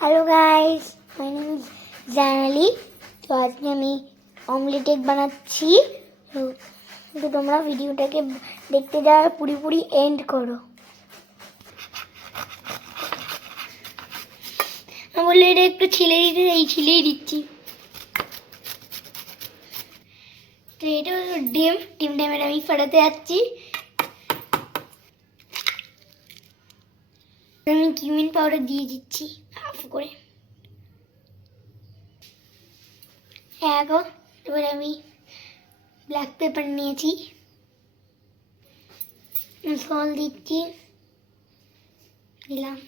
Hello guys, my name is Janali. তো আজকে আমি অমলেট এগ বানাচ্ছি। তো তোমরা ভিডিওটাকে দেখতে যাওয়ার পুরোপুরি এন্ড করো। আমি বললে এটা একটু ছিলে দিতে, এই ছিলেই দিচ্ছি। তো এটা হলো ডিমটা আমি ফাটাতে যাচ্ছি। আমি কিউমিন পাউডার দিয়ে দিচ্ছি হাফ করে। এবার আমি ব্ল্যাক পেপার নিয়েছি, সল দিচ্ছি, দিলাম।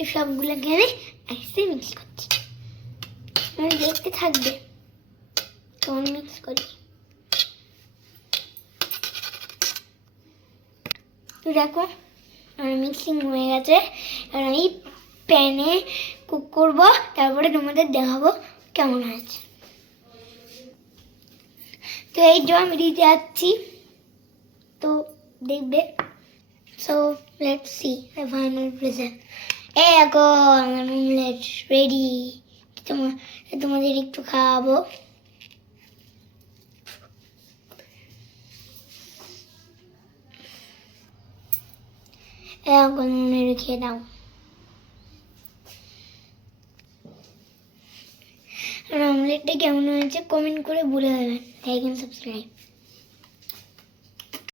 এই সবগুলোকে আমি একসাথে মিক্স করছি। দেখতে থাকবে কেমন মিক্স করি। তো দেখো আমার মিক্সিং হয়ে গেছে। এবার আমি প্যানে কুক করবো, তারপরে তোমাদের দেখাবো কেমন হয়েছে। তো এই যে আমি দিতে যাচ্ছি, তো দেখবে। So let's see the final result. এখন আমার অমলেট রেডি। তোমাদের একটু খাওয়াবো। এখন রেখে দাও। আর অমলেটটা কেমন হয়েছে কমেন্ট করে বলে দেবেন। Like and subscribe.